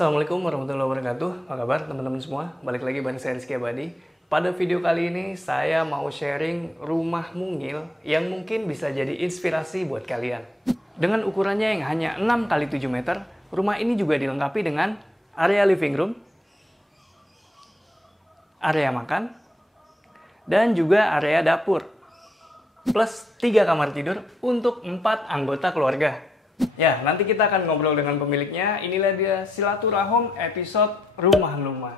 Assalamualaikum warahmatullahi wabarakatuh. Apa kabar teman-teman semua? Balik lagi bareng saya Rizky Abadi. Pada video kali ini saya mau sharing rumah mungil yang mungkin bisa jadi inspirasi buat kalian. Dengan ukurannya yang hanya 6 x 7 meter, rumah ini juga dilengkapi dengan area living room, area makan, dan juga area dapur. Plus 3 kamar tidur untuk 4 anggota keluarga. Ya, nanti kita akan ngobrol dengan pemiliknya. Inilah dia Silaturahom episode Rumah Lumah.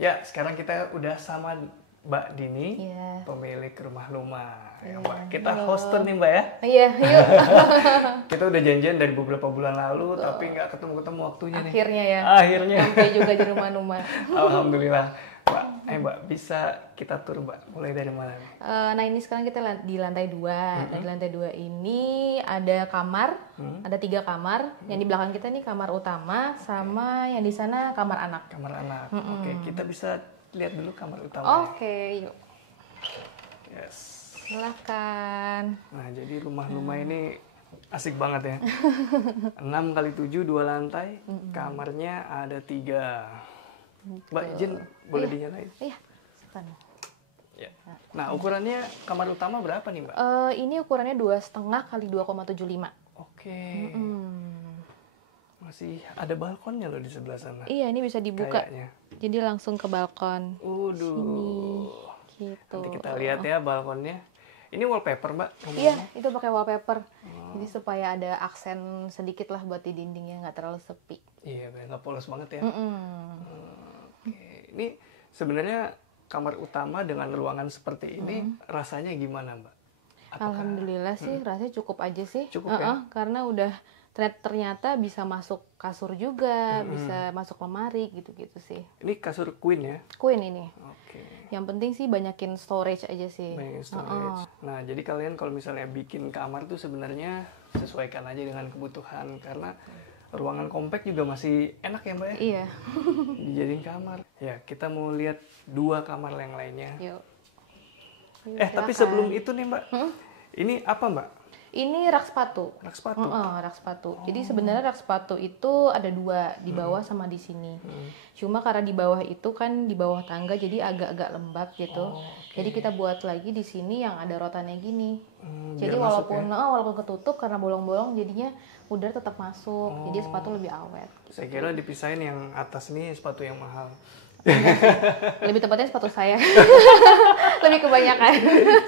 Ya, sekarang kita udah sama Mbak Dini, pemilik Rumah Lumah. Ya, Mbak, kita hoster nih Mbak ya. Iya, yuk. Kita udah janjian dari beberapa bulan lalu, tapi nggak ketemu-ketemu waktunya nih. Akhirnya ya. Akhirnya. Sampai juga di Rumah Lumah. Alhamdulillah. Mbak, bisa kita tur Mbak, mulai dari mana nih? Nah ini sekarang kita di lantai 2. Nah, di lantai 2 ini ada kamar, ada 3 kamar. Yang di belakang kita nih kamar utama, sama yang di sana kamar anak. Kamar anak. Oke, kita bisa lihat dulu kamar utama. Oke, yuk. Yes. Silahkan. Nah, jadi rumah Lumah ini asik banget ya. 6 x 7, 2 lantai. Kamarnya ada 3. Mbak, izin boleh dinyalain? Iya, silakan. Ya. Nah, ukurannya kamar utama berapa nih Mbak? Ini ukurannya 2,5 x 2,75. Oke. Masih ada balkonnya loh di sebelah sana. Iya, ini bisa dibuka. Kayaknya. Jadi langsung ke balkon. Sini. Gitu. Nanti kita lihat ya balkonnya. Ini wallpaper Mbak? Iya, itu pakai wallpaper. Jadi supaya ada aksen sedikit lah buat di dindingnya, nggak terlalu sepi. Iya, nggak polos banget ya. Oke. Ini sebenarnya kamar utama dengan ruangan seperti ini rasanya gimana Mbak? Alhamdulillah sih, rasanya cukup aja sih. Cukup ya? Karena udah ternyata bisa masuk kasur juga, bisa masuk lemari gitu-gitu sih. Ini kasur queen ya? Queen ini. Oke. Yang penting sih banyakin storage aja sih. Banyakin storage. Nah, jadi kalian kalau misalnya bikin kamar tuh sebenarnya sesuaikan aja dengan kebutuhan. Karena ruangan kompak juga masih enak ya Mbak ya? Iya. Dijadiin kamar. Ya, kita mau lihat 2 kamar yang lainnya. Yuk. Tapi sebelum itu nih Mbak, ini apa Mbak? Ini rak sepatu. Rak sepatu? Rak sepatu. Jadi sebenarnya rak sepatu itu ada 2, di bawah sama di sini. Cuma karena di bawah itu kan di bawah tangga, jadi agak-agak lembab gitu. Jadi kita buat lagi di sini yang ada rotannya gini. Jadi walaupun ketutup karena bolong-bolong, jadinya udara tetap masuk. Jadi sepatu lebih awet. Saya kira dipisahin yang atas nih sepatu yang mahal. Lebih tepatnya sepatu saya. Lebih kebanyakan.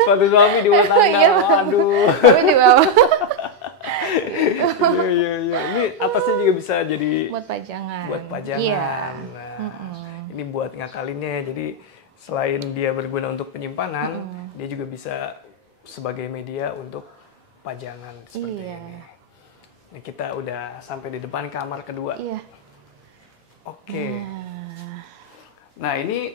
Sepatu suami di bawah tangga. Iya. Aduh. Tapi di bawah. Iya. Ini atasnya juga bisa jadi Buat pajangan. Buat pajangan. Iya. Nah, ini buat ngakalinnya ya. Jadi selain dia berguna untuk penyimpanan, dia juga bisa sebagai media untuk pajangan seperti ini. Nah, kita udah sampai di depan kamar kedua. Iya. Oke. Nah, ini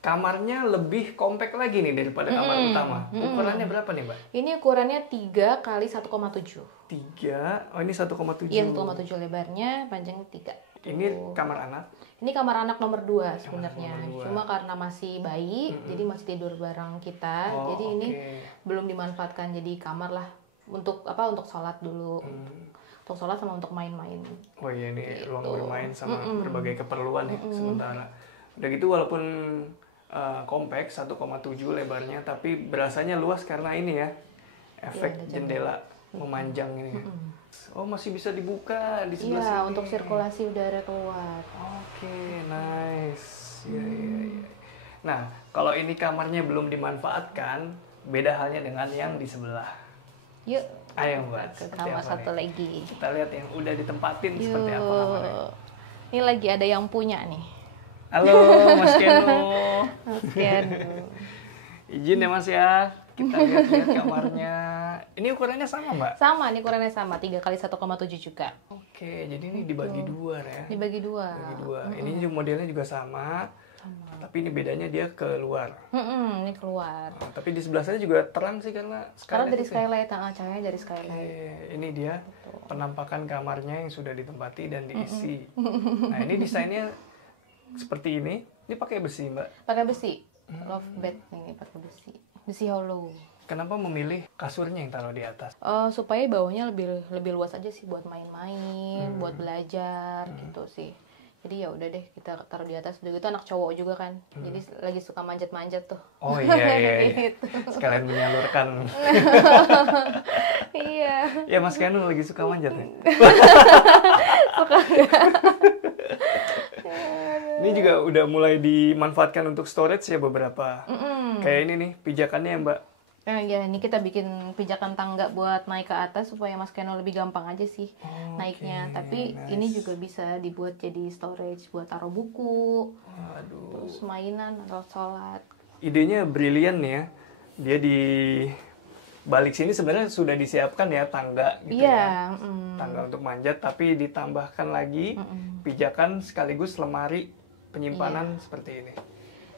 kamarnya lebih kompak lagi nih daripada kamar utama. Ukurannya berapa nih, Mbak? Ini ukurannya 3 x 1,7. 3. Oh, ini 1,7. Iya, 1,7 lebarnya, panjangnya 3. Ini kamar anak? Ini kamar anak nomor 2 sebenarnya. nomor 2. Cuma karena masih bayi, jadi masih tidur bareng kita. Jadi ini belum dimanfaatkan jadi kamar lah untuk Untuk sholat dulu. Untuk sholat sama untuk main-main. Oh iya, ini ruang bermain sama berbagai keperluan ya sementara. Udah gitu walaupun kompak 1,7 lebarnya, tapi berasanya luas karena ini ya, efek jendela memanjang ini. Oh, masih bisa dibuka di sebelah sini. Iya, untuk sirkulasi udara keluar. Oke, nice. Iya. Nah, kalau ini kamarnya belum dimanfaatkan, beda halnya dengan yang di sebelah. Yuk. Ayo Mbak, Ke kamar satu lagi. Kita lihat yang udah ditempatin seperti apa kamarnya. Ini lagi ada yang punya nih. Halo Mas Keno. Mas Keno. Izin ya Mas ya. Kita lihat-lihat kamarnya. Ini ukurannya sama Mbak? Sama, ini ukurannya sama. 3 x 1,7 juga. Oke, jadi ini dibagi 2 ya? Dibagi 2. Ini juga modelnya juga sama. Tapi ini bedanya dia keluar. Ini keluar. Tapi di sebelah sana juga terang sih karena dari skylight, cahayanya dari skylight. Ini dia penampakan kamarnya yang sudah ditempati dan diisi. Nah, ini desainnya seperti ini. Ini pakai besi, Mbak? Pakai besi. Love bed ini pakai besi. Besi hollow. Kenapa memilih kasurnya yang taruh di atas? Supaya bawahnya lebih luas aja sih buat main-main, buat belajar gitu sih. Jadi ya udah deh kita taruh di atas. Udah gitu anak cowok juga kan. Jadi lagi suka manjat-manjat tuh. Oh iya. Gitu. Sekalian menyalurkan. Iya. Ya Mas Keanu lagi suka manjat ya? Ini juga udah mulai dimanfaatkan untuk storage ya beberapa. Kayak ini nih pijakannya ya, Mbak. Ya, ini kita bikin pijakan tangga buat naik ke atas supaya Mas Keno lebih gampang aja sih naiknya. Tapi ini juga bisa dibuat jadi storage buat taruh buku, terus mainan atau sholat. Idenya brilian nih ya. Dia di balik sini sebenarnya sudah disiapkan ya tangga gitu ya. Tangga untuk manjat, tapi ditambahkan lagi pijakan sekaligus lemari penyimpanan seperti ini.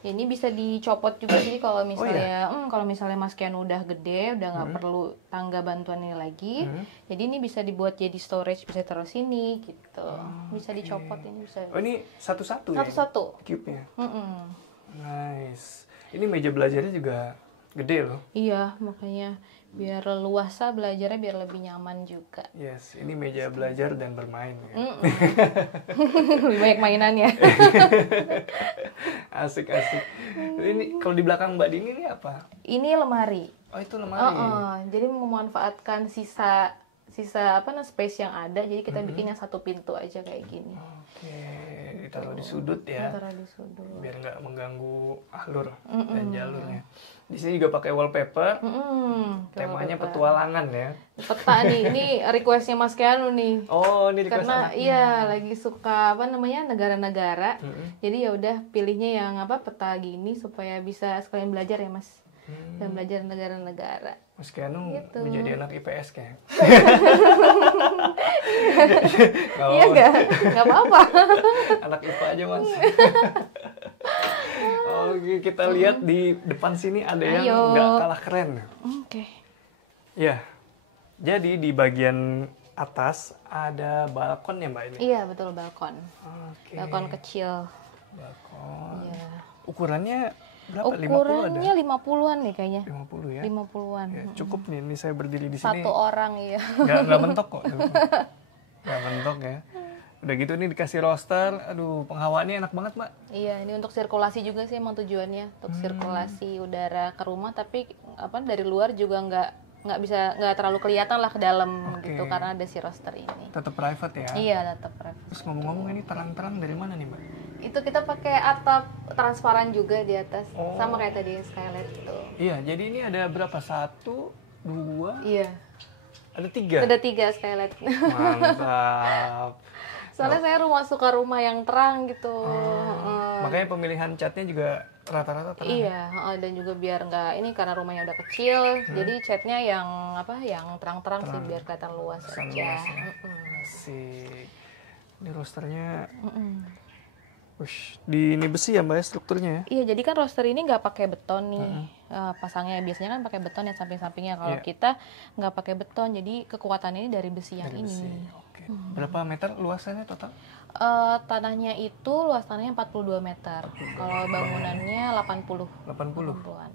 Ini bisa dicopot juga sih kalau misalnya kalau misalnya Mas Kian udah gede, udah nggak perlu tangga bantuan ini lagi. Jadi ini bisa dibuat jadi storage, bisa taruh sini gitu. Bisa dicopot ini bisa. Oh ini satu-satu ya? Satu-satu. Cube-nya. Nice. Ini meja belajarnya juga gede loh. Iya, makanya biar leluasa belajarnya biar lebih nyaman juga. Yes, ini meja belajar dan bermain ya. Lebih banyak mainannya. Asik-asik. Ini kalau di belakang Mbak Dini ini apa? Ini lemari. Oh itu lemari. Jadi memanfaatkan sisa space yang ada, jadi kita bikin yang satu pintu aja kayak gini. Oke, ditaruh di sudut ya. Taruh di sudut. Biar nggak mengganggu alur dan jalurnya. Di sini juga pakai wallpaper. Temanya petualangan ya. Peta nih, ini requestnya Mas Keanu nih. Oh, ini request Karena anaknya. iya lagi suka negara-negara. Jadi ya udah pilihnya yang peta gini supaya bisa sekalian belajar ya Mas. Dan belajar negara-negara. Mas Keanu Gitu. menjadi anak IPS kayak. Iya nggak apa-apa. Anak IPA aja Mas. Oke, kita lihat di depan sini ada yang Ayo. nggak kalah keren. Oke. Ya, jadi di bagian atas ada balkon ya Mbak ini? Iya betul balkon. Oke. Balkon kecil. Balkon. Iya. Ukurannya berapa? Ukurannya 50-an nih kayaknya. 50 ya? 50-an. Ya, cukup nih, ini saya berdiri di sini. Satu orang iya. Nggak mentok kok. Nggak mentok ya. Udah gitu nih dikasih roster, aduh penghawaannya enak banget Mbak. Iya, ini untuk sirkulasi juga sih emang tujuannya, untuk sirkulasi udara ke rumah, tapi dari luar juga nggak terlalu kelihatan lah ke dalam gitu karena ada si roster ini. Tetap private ya? Iya, tetap private. Terus ngomong-ngomong ini terang-terang dari mana nih Mbak? Itu kita pakai atap transparan juga di atas, sama kayak tadi yang skylight itu. Iya, jadi ini ada berapa? 1, 2, Iya, ada 3? ada 3 skylight. Mantap. Soalnya saya suka rumah yang terang gitu. Makanya pemilihan catnya juga rata-rata terang. Iya, dan juga biar nggak ini karena rumahnya udah kecil, jadi catnya yang terang-terang sih biar kelihatan luas aja. Luas ya. Asik. Ini rosternya. Ini besi ya Mbak ya strukturnya ya? Iya, jadi kan roster ini nggak pakai beton nih. Pasangnya biasanya kan pakai beton ya samping-sampingnya. Kalau kita nggak pakai beton, jadi kekuatan ini dari besi yang Dari ini. besi. Oke. Berapa meter luasannya total? Tanahnya itu luas tanahnya 42 meter. Kalau bangunannya 80. 80. 80-an.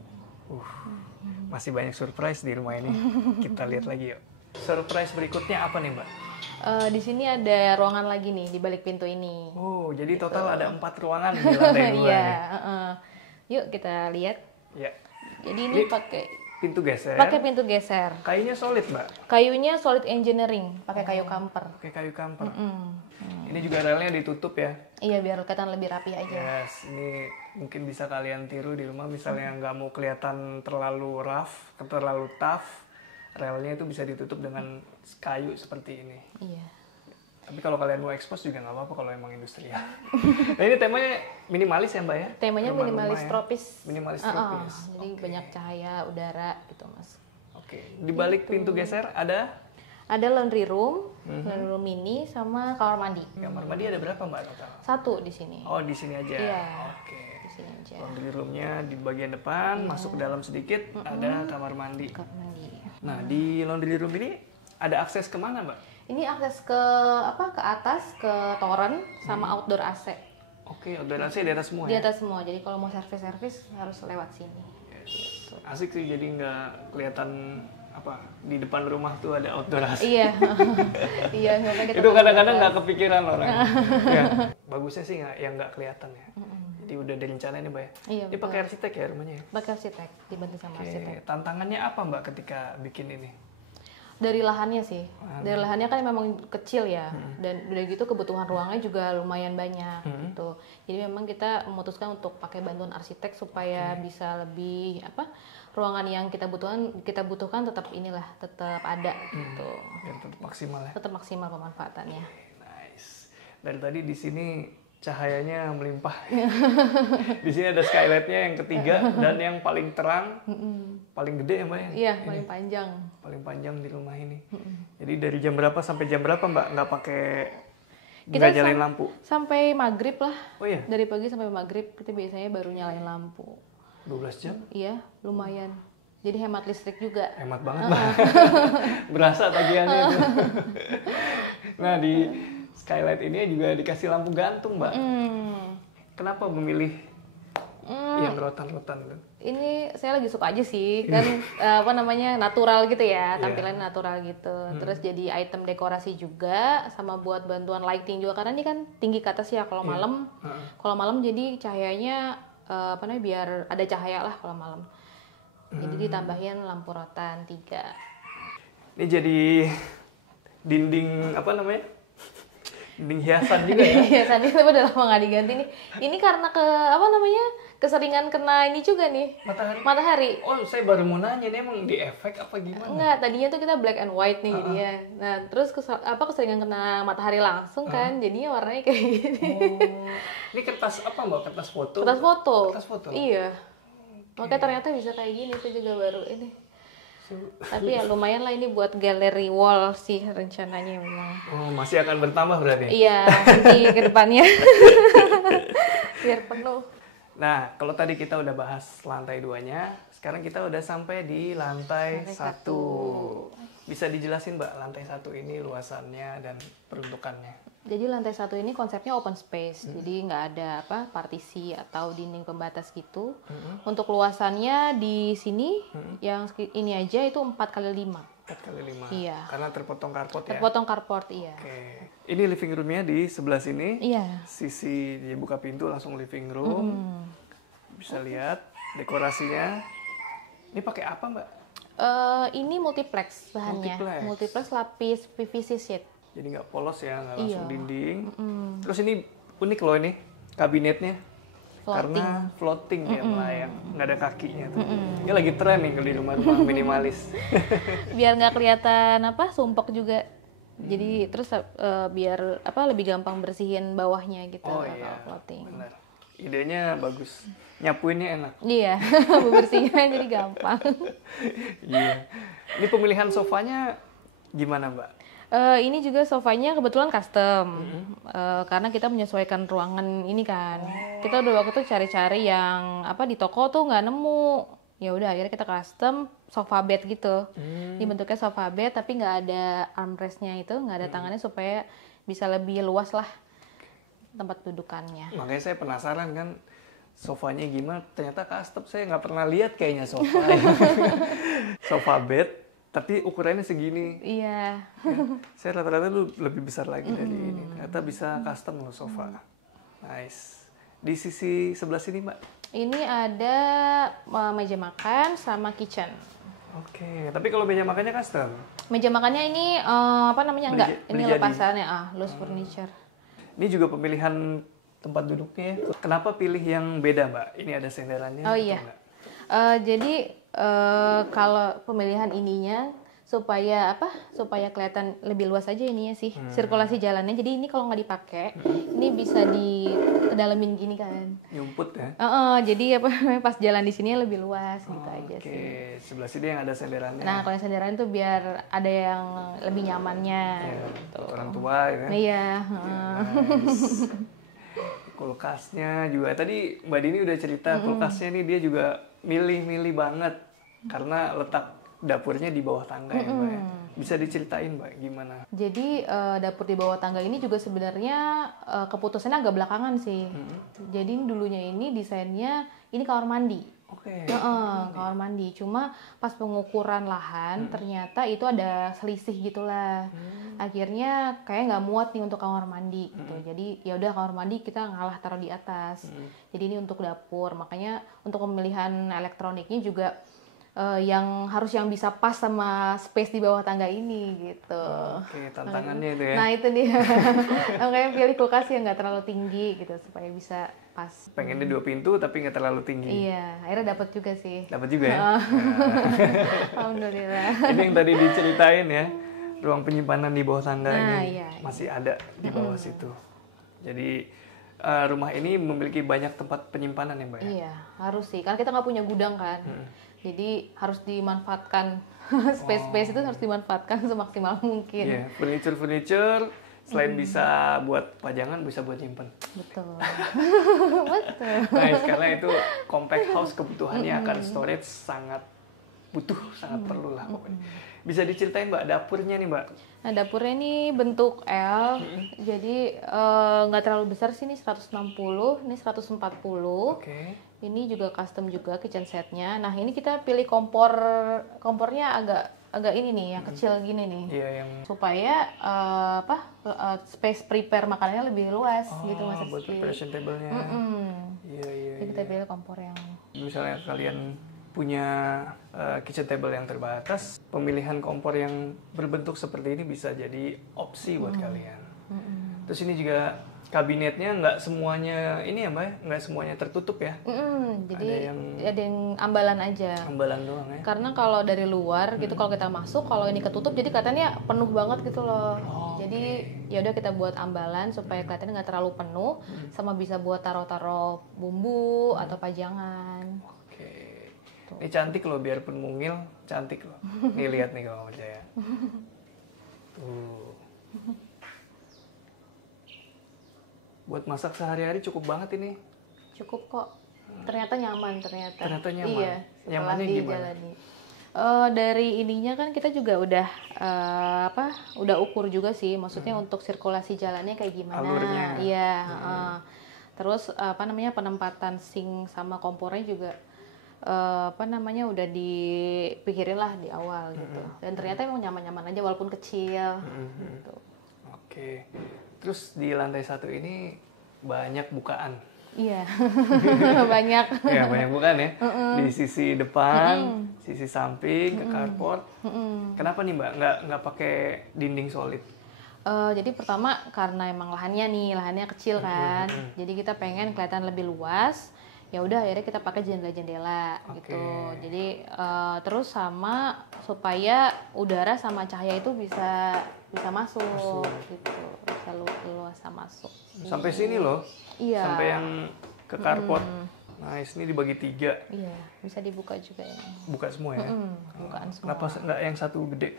Masih banyak surprise di rumah ini. Kita lihat lagi yuk. Surprise berikutnya apa nih Mbak? Di sini ada ruangan lagi nih di balik pintu ini. Oh, jadi total ada 4 ruangan di lantai 2 Iya, nih. Yuk kita lihat. Ya. Jadi ini pakai Pintu geser. pintu geser. Kayunya solid Mbak? Kayunya solid engineering, pakai kayu kamper. Pakai kayu kamper. Ini juga relnya ditutup ya? Iya, biar kelihatan lebih rapi aja. Yes, ini mungkin bisa kalian tiru di rumah. Misalnya nggak mau kelihatan terlalu rough, terlalu tough, relnya itu bisa ditutup dengan kayu seperti ini. Iya. Tapi kalau kalian mau expose juga nggak apa-apa kalau emang industrial. Nah ini temanya minimalis ya Mbak ya? Temanya Rumah-rumah minimalis ya? tropis. Minimalis tropis. Jadi banyak cahaya, udara gitu Mas. Oke. Di balik pintu geser ada Ada laundry room mini sama kamar mandi. kamar mandi ada berapa Mbak total? 1 di sini. Oh di sini aja. Iya. Oke. Di sini aja. Laundry roomnya di bagian depan, masuk ke dalam sedikit ada kamar mandi. Kamar mandi. Nah di laundry room ini ada akses kemana Mbak? Ini akses ke atas ke toren sama outdoor AC. Oke, orderan AC di atas semua Di ya? atas semua. Jadi kalau mau servis harus lewat sini. Yes. Asik sih, jadi nggak kelihatan apa di depan rumah tuh ada outdoor AC. Iya. Iya, makanya kita Itu kadang-kadang tambah. nggak kepikiran orang. Ya, bagusnya sih yang nggak kelihatan ya. Jadi udah direncanain nih, Mbak ya. Iya, Ini pakai arsitek ya rumahnya ya? Pakai arsitek, dibantu sama arsitek. Oke, tantangannya apa Mbak ketika bikin ini? Dari lahannya sih. Dari lahannya kan memang kecil ya. Dan udah gitu kebutuhan ruangnya juga lumayan banyak gitu. Jadi memang kita memutuskan untuk pakai bantuan arsitek supaya bisa lebih ruangan yang kita butuhkan tetap tetap ada gitu. Biar tetap maksimal ya. Tetap maksimal pemanfaatannya. Nice. Dari tadi di sini cahayanya melimpah. Di sini ada skylightnya yang ketiga dan yang paling terang, paling gede ya Mbak ya? Iya, paling panjang. Paling panjang di rumah ini. Jadi dari jam berapa sampai jam berapa Mbak nggak pakai Kita nggak nyalain lampu? Sampai maghrib lah. Oh iya, Dari pagi sampai maghrib kita biasanya baru nyalain lampu. 12 jam? Iya, lumayan. Jadi hemat listrik juga. Hemat banget Mbak. Berasa tagihannya itu. Nah di skylight ini juga dikasih lampu gantung Mbak. Kenapa memilih yang rotan-rotan? Ini saya lagi suka aja sih, kan natural gitu ya, tampilannya natural gitu. Terus jadi item dekorasi juga, sama buat bantuan lighting juga karena ini kan tinggi ke atas ya kalau malam. Kalau malam jadi cahayanya biar ada cahaya lah kalau malam. Jadi ditambahin lampu rotan 3. Ini jadi dinding dinding hiasan juga ya? Hiasan itu udah lama nggak diganti nih. Ini karena keseringan kena ini juga nih. Matahari. Oh, saya baru mau nanya, ini emang di efek apa gimana? Enggak, tadinya tuh kita black and white nih jadinya. Nah, terus keseringan kena matahari langsung kan, jadinya warnanya kayak gini. Ini kertas apa Mbak? Kertas foto? Kertas foto. Kertas foto? Iya. Makanya ternyata bisa kayak gini, itu juga baru ini. Tapi ya lumayan lah ini buat gallery wall sih rencananya memang. Oh, masih akan bertambah berarti? Iya, nanti ke depannya. Biar penuh. Nah, kalau tadi kita udah bahas lantai 2-nya, sekarang kita udah sampai di lantai 1. Bisa dijelasin Mbak, lantai 1 ini luasannya dan peruntukannya? Jadi lantai 1 ini konsepnya open space, jadi nggak ada partisi atau dinding pembatas gitu. Untuk luasannya di sini yang ini aja itu 4x5. 4x5? Iya. Karena terpotong carport ya? Terpotong carport, iya. Oke. Ini living room-nya di sebelah sini. Iya. Sisi dibuka pintu langsung living room. Bisa lihat dekorasinya. Ini pakai apa Mbak? Ini multiplex bahannya. Multiplex lapis PVC sheet. Jadi nggak polos ya, nggak langsung Iya. dinding. Terus ini unik loh ini kabinetnya. Karena floating ya melayang, nggak ada kakinya tuh. Ini lagi tren nih di rumah-rumah minimalis. Biar nggak kelihatan sumpek juga. Jadi terus biar lebih gampang bersihin bawahnya gitu Oh kalau iya, floating. benar. Idenya bagus. Nyapuinnya enak. Iya, bebersihnya jadi gampang. Iya. Ini pemilihan sofanya gimana Mbak? Ini juga sofanya kebetulan custom, karena kita menyesuaikan ruangan ini kan. Kita udah waktu itu cari-cari yang di toko tuh nggak nemu. Ya udah akhirnya kita custom sofa bed gitu. Ini bentuknya sofa bed tapi nggak ada armrestnya itu, nggak ada tangannya supaya bisa lebih luas lah tempat dudukannya. Makanya saya penasaran kan sofanya gimana. Ternyata custom, saya nggak pernah lihat kayaknya sofa. Sofa bed. Tapi ukurannya segini. Iya. Saya rata-rata lebih besar lagi dari ini. Ternyata bisa custom loh sofa. Nice. Di sisi sebelah sini Mbak? Ini ada meja makan sama kitchen. Oke. Tapi kalau meja makannya custom? Meja makannya ini enggak. Ini beli jadi. lepasannya loose furniture. Ini juga pemilihan tempat duduknya. Kenapa pilih yang beda Mbak? Ini ada senderannya. Oh iya. Jadi kalau pemilihan ininya supaya kelihatan lebih luas aja ininya sih, sirkulasi jalannya. Jadi ini kalau nggak dipakai, ini bisa didalemin gini kan. Nyumput ya? Jadi pas jalan di sini lebih luas gitu aja sih. Oke, sebelah sini yang ada senderannya. Nah kalau yang senderan itu biar ada yang lebih nyamannya. Ya, Gitu. orang tua ya kan? Iya. Nice. Kulkasnya juga tadi Mbak Dini udah cerita kulkasnya nih dia juga milih-milih banget karena letak dapurnya di bawah tangga ya Mbak ya. Bisa diceritain Mbak gimana? Jadi dapur di bawah tangga ini juga sebenarnya keputusannya agak belakangan sih. Jadi dulunya ini desainnya ini kamar mandi. Oke. Kamar mandi. Cuma pas pengukuran lahan ternyata itu ada selisih gitulah. Akhirnya kayak nggak muat nih untuk kamar mandi gitu. Jadi ya udah kamar mandi kita ngalah taruh di atas. Jadi ini untuk dapur. Makanya untuk pemilihan elektroniknya juga yang bisa pas sama space di bawah tangga ini gitu. Oke, tantangannya itu ya. Nah itu dia. Makanya pilih kulkas yang nggak terlalu tinggi gitu supaya bisa pas. Pengennya 2 pintu tapi nggak terlalu tinggi. Iya, akhirnya dapat juga sih. Dapat juga ya. Alhamdulillah. Ini yang tadi diceritain ya, ruang penyimpanan di bawah tangga ini iya. masih ada di bawah situ. Jadi rumah ini memiliki banyak tempat penyimpanan ya Mbak ya? Iya, harus sih. Karena kita nggak punya gudang kan. Jadi harus dimanfaatkan. Space-space itu harus dimanfaatkan semaksimal mungkin. Iya, furniture selain bisa buat pajangan, bisa buat nyimpen. Betul. Betul. Nah, karena itu compact house kebutuhannya akan storage sangat perlu lah pokoknya. Bisa diceritain Mbak dapurnya nih Mbak? Nah dapurnya ini bentuk L, jadi nggak terlalu besar sih, ini 160, ini 140. Oke. Ini juga custom juga kitchen setnya. Nah ini kita pilih kompornya agak ini nih, yang kecil gini nih. Iya yang supaya space prepare makanannya lebih luas gitu Mas buat Rizky. preparation table-nya. Iya. Jadi kita pilih kompor yang Misalnya kalian punya kitchen table yang terbatas, pemilihan kompor yang berbentuk seperti ini bisa jadi opsi buat kalian. Terus ini juga kabinetnya nggak semuanya ini ya Mbak, nggak semuanya tertutup ya. Jadi ada yang ambalan aja. Ambalan doang ya. Karena kalau dari luar gitu kalau kita masuk, kalau ini ketutup jadi katanya penuh banget gitu loh. Jadi ya udah kita buat ambalan supaya kelihatannya nggak terlalu penuh, sama bisa buat taruh-taruh bumbu atau pajangan. Oke. Ini cantik loh, biarpun mungil cantik loh. Nih lihat nih kalau percaya. Tuh. Buat masak sehari-hari cukup banget ini. Cukup kok. Ternyata nyaman ternyata. Ternyata nyaman. Iya. Nyamannya gimana? Dari ininya kan kita juga udah udah ukur juga sih. Maksudnya untuk sirkulasi jalannya kayak gimana. Alurnya. Iya. Terus penempatan sink sama kompornya juga udah dipikirin lah di awal gitu. Dan ternyata emang nyaman-nyaman aja walaupun kecil. Gitu. Oke. Terus di lantai 1 ini banyak bukaan. Iya, banyak. Ya banyak bukaan ya. Di sisi depan, sisi samping, ke carport. Kenapa nih Mbak nggak pakai dinding solid? Jadi pertama karena emang lahannya kecil kan. Jadi kita pengen kelihatan lebih luas. Ya udah akhirnya kita pakai jendela-jendela gitu. Jadi terus sama supaya udara sama cahaya itu bisa masuk gitu. Bisa luas masuk. Sampai sini loh. Iya. Sampai yang ke carport. Nah, ini dibagi 3. Iya, bisa dibuka juga ya. Buka semua ya? Bukaan semua. Kenapa nggak yang satu gede?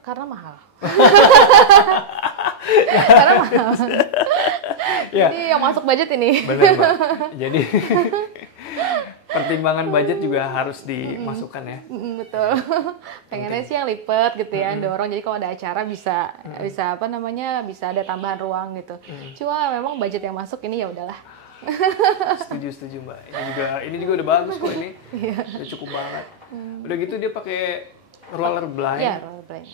Karena mahal. Karena mahal. Ya. Jadi yang masuk budget ini. Benar, Mbak. Jadi pertimbangan budget juga harus dimasukkan ya. Betul. Pengennya sih yang lipat gitu ya, dorong. Jadi kalau ada acara bisa bisa ada tambahan ruang gitu. Cuma memang budget yang masuk ini ya udahlah. Setuju Mbak. Ini juga udah bagus kok ini. Udah cukup banget. Udah gitu dia pakai roller blind. Iya, roller blind.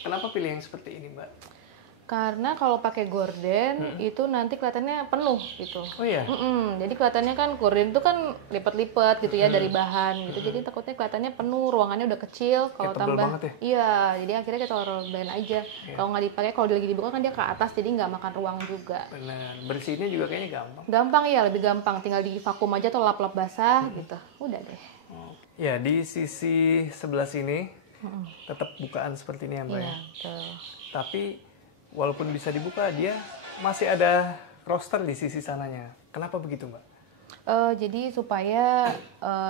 Kenapa pilih yang seperti ini, Mbak? Karena kalau pakai gorden itu nanti kelihatannya penuh gitu. Oh iya. Jadi kelihatannya kan gorden itu kan lipat-lipat gitu ya dari bahan gitu. Jadi takutnya kelihatannya penuh, ruangannya udah kecil. Kalau tebel tambah, banget ya? iya. Jadi akhirnya kita roller blind aja. Kalau nggak dipakai, kalau lagi dibuka kan dia ke atas, jadi nggak makan ruang juga. Benar. Bersihnya juga kayaknya gampang. Gampang ya, lebih gampang. Tinggal di vakum aja atau lap-lap basah gitu. Udah deh. Ya di sisi sebelah sini tetap bukaan seperti ini ya, Mbak. Iya, ya? betul. Tapi walaupun bisa dibuka, dia masih ada roster di sisi sananya. Kenapa begitu, Mbak? Jadi supaya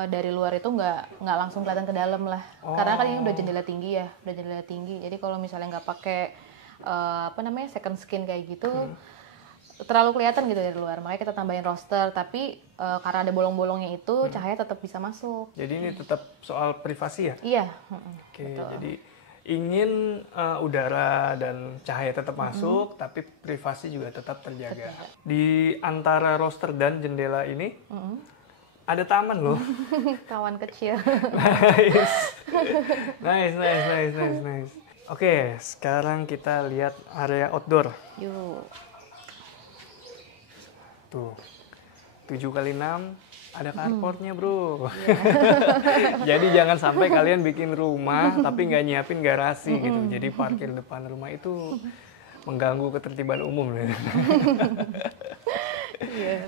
dari luar itu nggak langsung kelihatan ke dalam lah. Karena kan ini udah jendela tinggi ya, udah jendela tinggi. Jadi kalau misalnya nggak pakai second skin kayak gitu, terlalu kelihatan gitu dari luar. Makanya kita tambahin roster, tapi karena ada bolong-bolongnya itu cahaya tetap bisa masuk. Jadi ini tetap soal privasi ya? Iya. Oke, betul. jadi ingin udara dan cahaya tetap masuk, tapi privasi juga tetap terjaga. Di antara roster dan jendela ini ada taman loh. Kawan kecil. Nice. Oke, sekarang kita lihat area outdoor. Yuk. Tuh, 7x6 ada carportnya bro. Jadi jangan sampai kalian bikin rumah tapi nggak nyiapin garasi gitu. Jadi parkir depan rumah itu mengganggu ketertiban umum.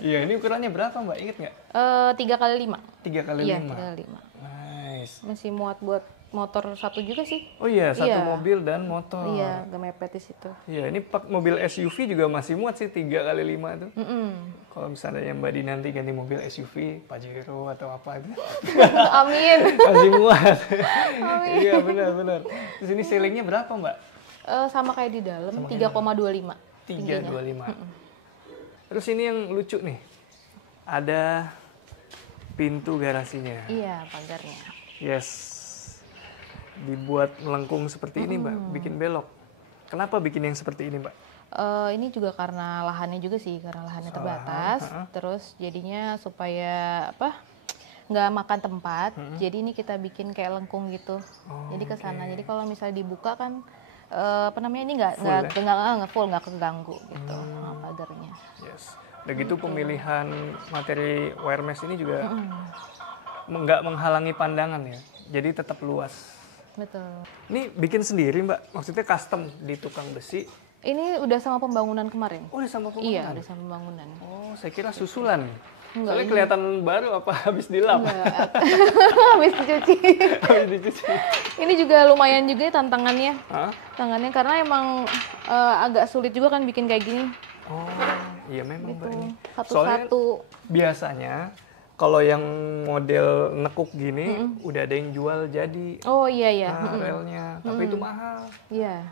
Iya, ini ukurannya berapa mbak? Ingat nggak? 3x5. 3x5. Iya, 3x5. Nice. Masih muat buat motor satu juga sih. Oh iya, satu Iya. mobil dan motor. Iya, gak mepet di situ. Iya, ini mobil SUV juga masih muat sih 3x5 tuh. Kalau misalnya yang Mbak Di nanti ganti mobil SUV, Pajero atau apa itu. Amin. Masih muat. Iya, benar. Terus ini ceilingnya berapa Mbak? Sama kayak di dalam, 3,25. 325. Terus ini yang lucu nih. Ada pintu garasinya. Iya, pagarnya. Yes. Dibuat melengkung seperti ini Mbak, bikin belok. Kenapa bikin yang seperti ini Mbak? Ini juga karena lahannya juga sih, karena lahannya terbatas. Terus jadinya supaya nggak makan tempat. Jadi ini kita bikin kayak lengkung gitu. Jadi ke sana. Jadi kalau misalnya dibuka kan ini nggak full, nggak keganggu gitu pagarnya. Yes. Begitu pemilihan materi wire mesh ini juga nggak menghalangi pandangan ya. Jadi tetap luas. Betul. Ini bikin sendiri Mbak? Maksudnya custom di tukang besi? Ini udah sama pembangunan kemarin. Oh, udah sama pembangunan? Iya, udah sama pembangunan. Oh, saya kira susulan. Enggak, Soalnya kelihatan baru apa habis dilap? Enggak. Habis dicuci. Habis dicuci. Ini juga lumayan juga ya tantangannya. Hah? Tantangannya karena emang agak sulit juga kan bikin kayak gini. Oh, iya memang Mbak ini. Satu-satu. Biasanya kalau yang model nekuk gini udah ada yang jual jadi. Oh iya. Relnya, tapi itu mahal. Iya.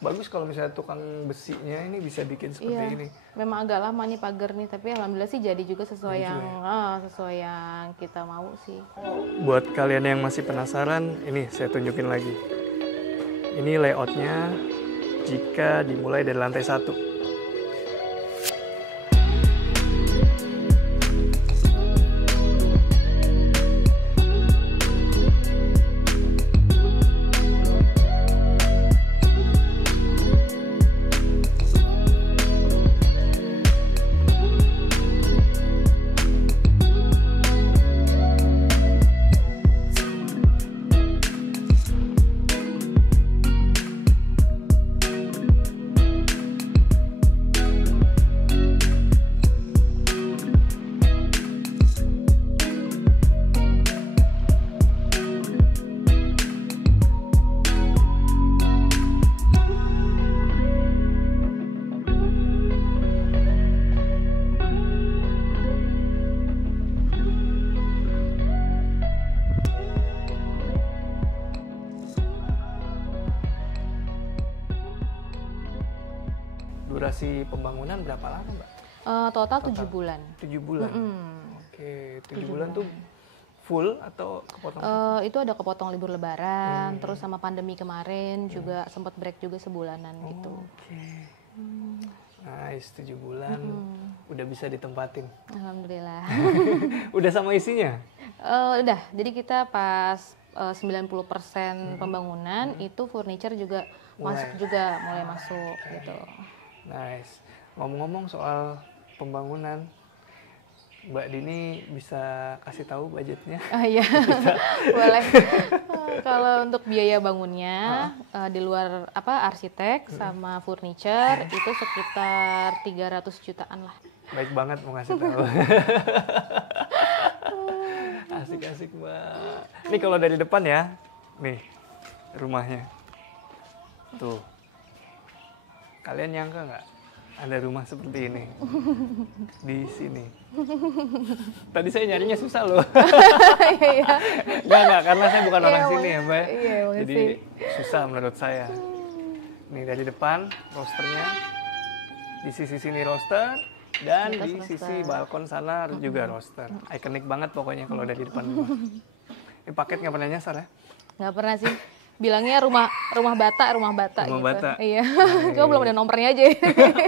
Bagus kalau misalnya tukang besinya ini bisa bikin seperti ini. Memang agak lama nih pagar nih, tapi alhamdulillah sih jadi juga sesuai yang kita mau sih. Buat kalian yang masih penasaran, ini saya tunjukin lagi. Ini layoutnya jika dimulai dari lantai 1. Durasi pembangunan berapa lama, Mbak? Total 7 bulan. 7 bulan. Oke, 7 bulan tuh full atau kepotong? Itu ada kepotong libur lebaran, terus sama pandemi kemarin juga sempat break juga sebulanan gitu. Oke. Nice, 7 bulan udah bisa ditempatin. Alhamdulillah. Udah sama isinya? Udah, jadi kita pas 90% pembangunan itu furniture juga mulai masuk gitu. Nice. Ngomong-ngomong soal pembangunan, Mbak Dini bisa kasih tahu budgetnya? Iya, boleh. Kalau untuk biaya bangunnya di luar arsitek sama furniture itu sekitar 300 jutaan lah. Baik banget mau ngasih tahu. Asik-asik Mbak. Ini kalau dari depan ya, nih rumahnya. Tuh. Kalian nyangka nggak ada rumah seperti ini di sini? Tadi saya nyarinya susah loh. Nggak, karena saya bukan orang sini ya Mbak. Jadi susah menurut saya. Nih dari depan rosternya. Di sisi sini roster dan Di atas di roster. sisi balkon sana juga roster. Ikonik banget pokoknya kalau udah di depan rumah. Ini paket nggak pernah nyasar ya? Nggak pernah sih. Bilangnya rumah bata Rumah gitu. bata. Iya. Cuma belum ada nomornya aja.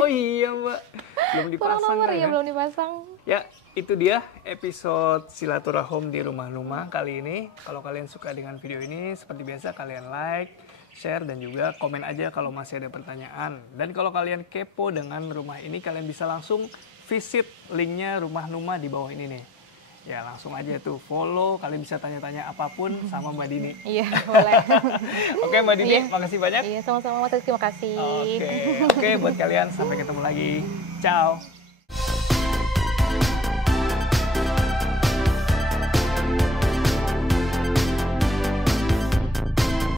Oh iya mbak, belum Kurang dipasang nomor kan, ya, belum dipasang. Ya, itu dia episode Silaturahim di rumah-rumah kali ini. Kalau kalian suka dengan video ini, seperti biasa kalian like, share, dan juga komen aja kalau masih ada pertanyaan. Dan kalau kalian kepo dengan rumah ini, kalian bisa langsung visit linknya Rumah Numa di bawah ini nih. Ya, langsung aja tuh follow, kalian bisa tanya-tanya apapun sama Mbak Dini. Iya, boleh. Oke Mbak Dini, Iya. makasih banyak. Iya, sama-sama Mas, terima kasih. Oke, buat kalian sampai ketemu lagi. Ciao.